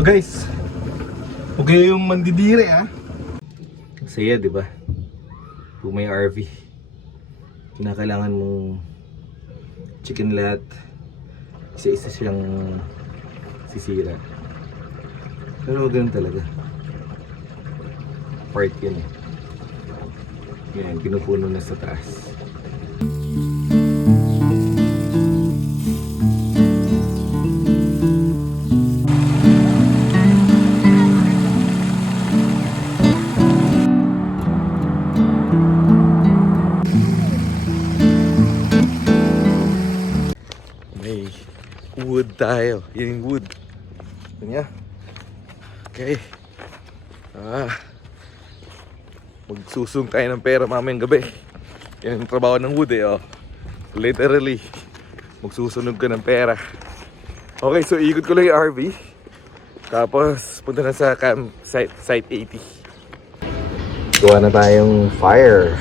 So guys, okay yung mandidire ha. Saya di ba? Kung may RV, kinakailangan mong chicken lahat, isa-isa siyang sisira. Pero ganun talaga. Part yun eh. Yan, pinupuno na sa taas. May wood tayo. Yan yung wood. Yan. Okay. Magsusung tayo ng pera mamayang gabi. Yan yung trabaho ng wood eh, oh. Literally, magsusunog ka ng pera. Okay, so ikot ko lang yung RV. Tapos, punta na sa campsite, site 80. Gawa na tayong fire.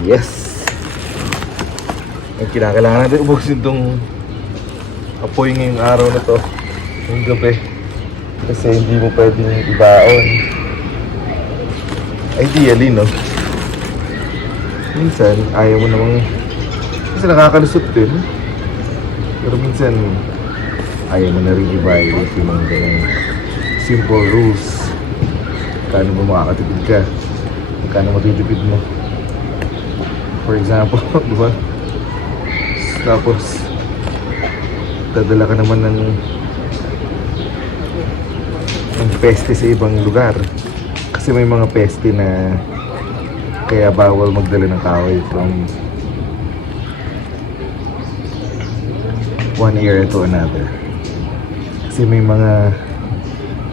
Yes! Ang kinakailangan natin ubusin itong apoy ngayong araw na to. Yung gabi. Kasi hindi mo pwedeng ibaon. Ideally, no? Minsan, ayaw mo namang... Kasi nakakalusot din. Pero minsan, ayaw mo na rin i-violate yung mga ganyan simple rules. Kano mo makakatipid ka? Kano matitipid mo? For example, diba? Tapos, dadala ka naman ng peste sa ibang lugar. Kasi may mga peste na kaya bawal magdala ng kahoy from one area to another. Kasi may mga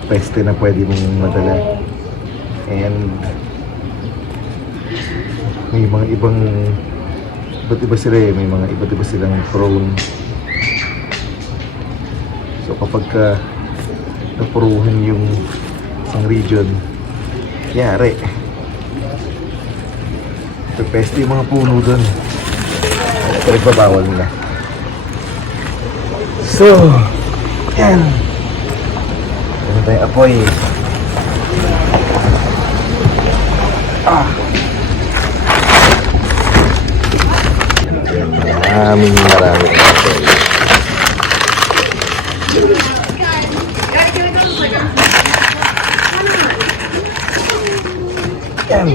peste na pwede mong madala. And may mga ibang iba't iba sila eh. May mga iba't iba silang prone. So kapag ka napuruhan yung isang region, yari. Peste yung mga puno dun. Pinagbabawal nila. So, yan. Ano tayong apoy? Maraming apoy. Yan.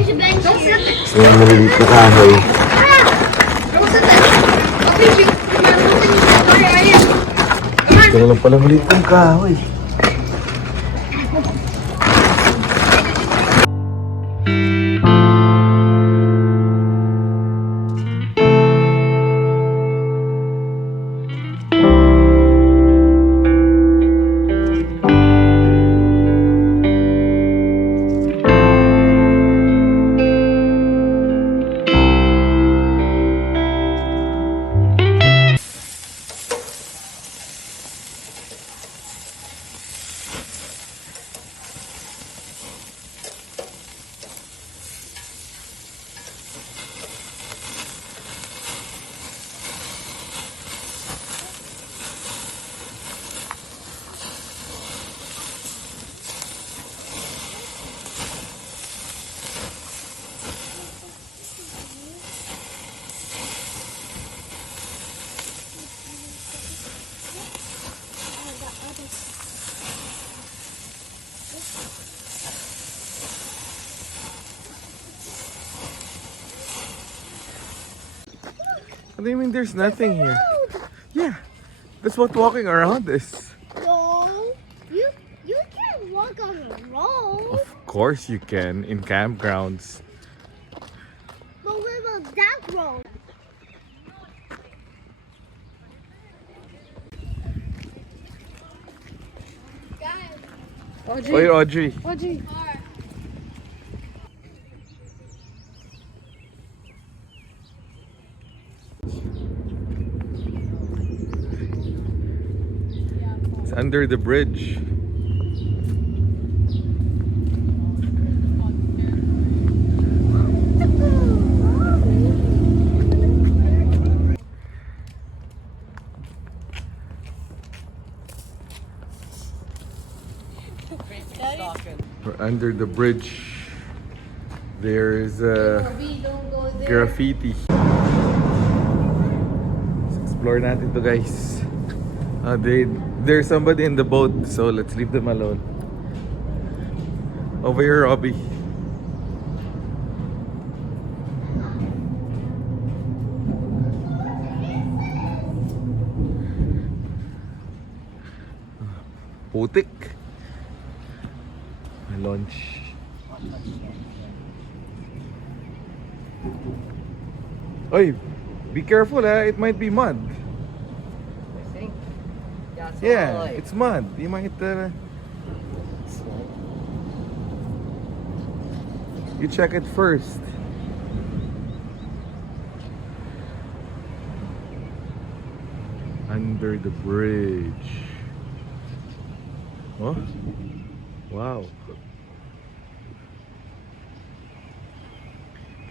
So, yung maliliit na kahoy. Ito na lang pala maliit ng kahoy. What do you mean there's nothing here? Yeah, that's what walking around is. No, you can't walk on the road. Of course you can in campgrounds. But what about that road? Guys. Oy, Audrey. Audrey. It's under the bridge. We're under the bridge. There's graffiti. Let's explore natin to, guys. There's somebody in the boat, so let's leave them alone. Over here, Robbie. Putik. May launch. Oy, be careful it might be mud. I think. Yeah, it's mud. You might you check it first. Under the bridge. Oh? Wow.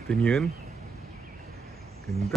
Kita niyo yun? Ganda.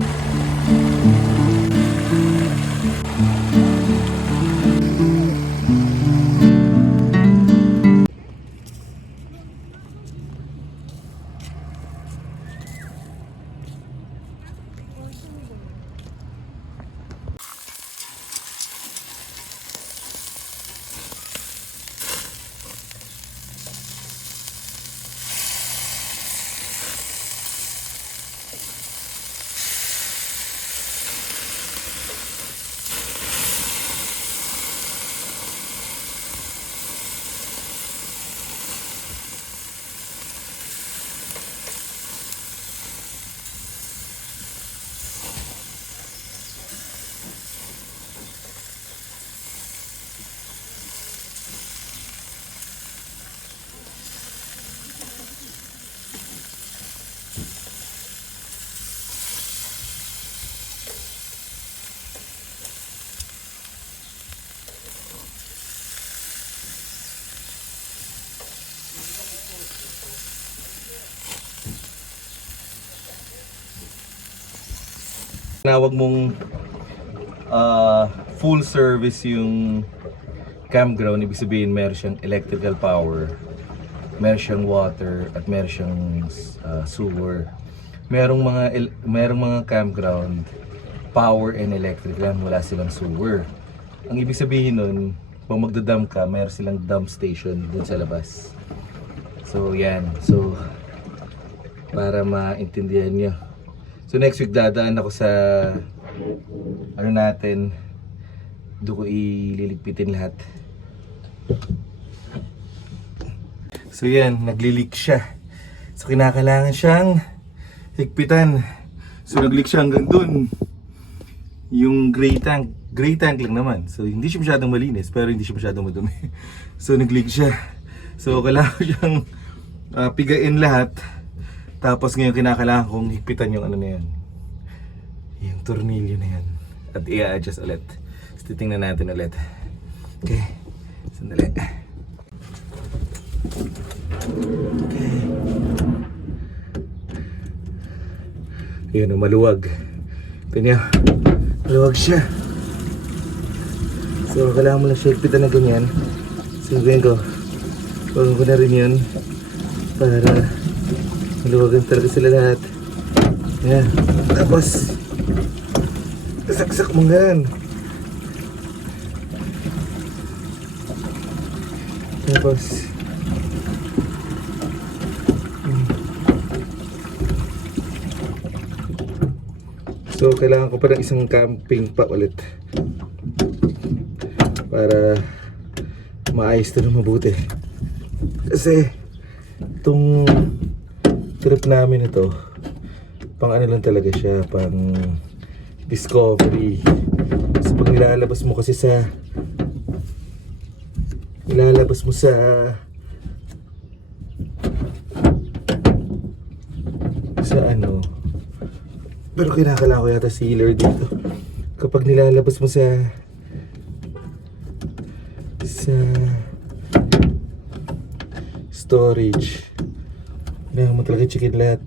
Tinawag mong full service yung campground, ibig sabihin meron siyang electrical power, meron siyang water, at meron siyang sewer. Merong mga campground, power and electric lang, wala silang sewer. Ang ibig sabihin nun, pag magdadam ka, meron silang dump station dun sa labas. So yan, so para maintindihan nyo. So next week dadaan ako sa ano natin, doon ko ililigpitin lahat. So yan, naglilik siya. So kinakailangan siyang higpitan. So nagleak siya hanggang dun. Yung gray tank lang naman. So hindi siya masyadong malinis, pero hindi siya masyadong madumi. So nagleak siya. So kailangan siyang pigain lahat. Tapos ngayon kinakailangan kong higpitan yung ano na yan, yung tornilyo na yan, at i-adjust ulit. So titingnan natin ulit. Okay, sandali. Okay. Yun, maluwag. Ito niya, maluwag siya. So kailangan mo lang siya higpitan na ganyan. So gawin ko, huwag ko na rin yun para maluwagan talaga sila lahat. Yan. Tapos saksak mo gan. Tapos so kailangan ko pa ng isang camping pa ulit para maayos ito na mabuti. Kasi itong trip namin ito, pang ano lang talaga siya, pang discovery. So pag nilalabas mo kasi sa ano, pero kinakailangan ko yata sealer dito. Kapag nilalabas mo sa storage, kailangan mo talaga chicken lahat.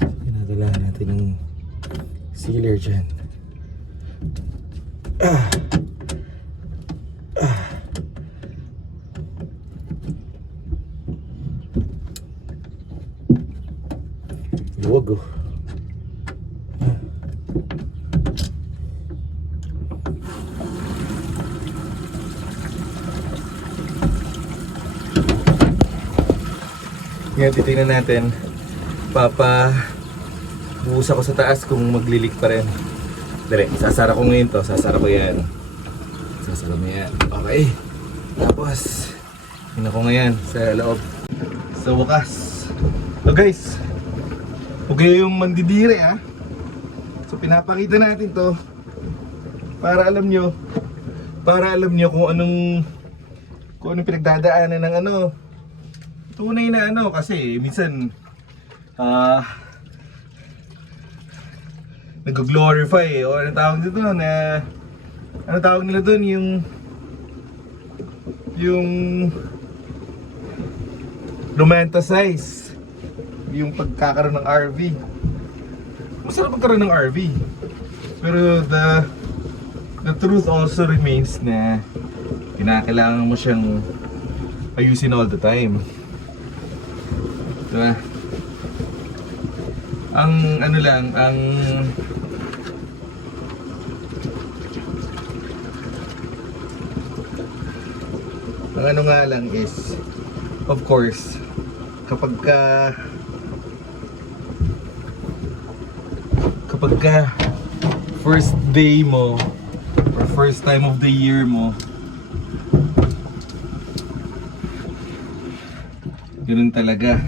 Kinakailangan natin ng sealer dyan. Luwag oh. Ngayon titignan natin. Buhos ako sa taas kung maglilik pa rin. Dali, sasara ko ngayon to. Sasara ko yan. Sasara mo yan. Okay. Tapos, yun ako ngayon sa loob. Sa wakas. So guys, huwag kayong mandidire ha. So pinapakita natin to para alam nyo kung anong pinagdadaanan ng tunay na kasi minsan nag-glorify o ano tawag dito na ano tawag nila doon yung romanticize yung pagkakaroon ng RV. Masarap magkaroon ng RV, pero the truth also remains na kinakailangan mo siyang ayusin all the time. Diba? Ang ano nga lang is, of course, kapag first day mo or first time of the year mo, ganun talaga.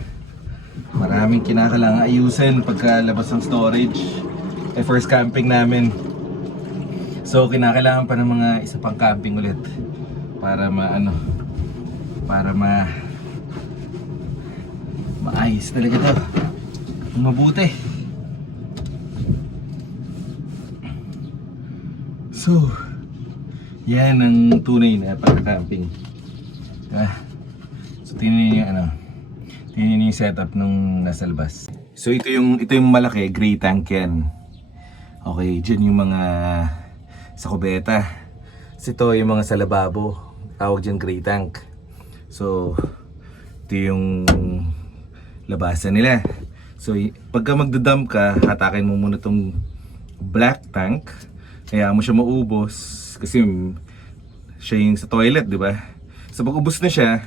Maraming kinakailangan ayusin pagkalabas ng storage. First camping namin. So kinakailangan pa ng mga isa pang camping ulit para maayos talaga to. Mabuti. So, yan ang tunay na pagka-camping. So tingnan niyo yung setup nung nasa labas. So ito yung malaki, gray tank yan. Okay, dyan yung mga sa kubeta. So ito yung mga sa lababo. Tawag dyan gray tank. So ito yung labasan nila. So pagka magdadump ka, hatakin mo muna tong black tank. Kaya mo siya maubos kasi siya yung sa toilet, di ba? So pag ubos na siya,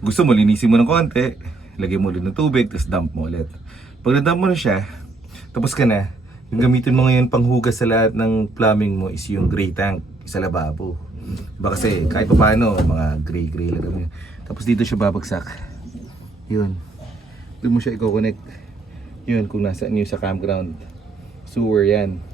gusto mo linisin mo ng konti, lagyan mo ulit ng tubig, tapos dump mo ulit. Pag na-dump mo na siya, tapos ka na, yung gamitin mo ngayon panghugas sa lahat ng plumbing mo is yung gray tank sa lababo. Diba kasi kahit pa paano, mga gray lang. Tapos dito siya babagsak. Yun. Doon mo siya i-connect. Yun, kung nasaan yung sa campground. Sewer yan.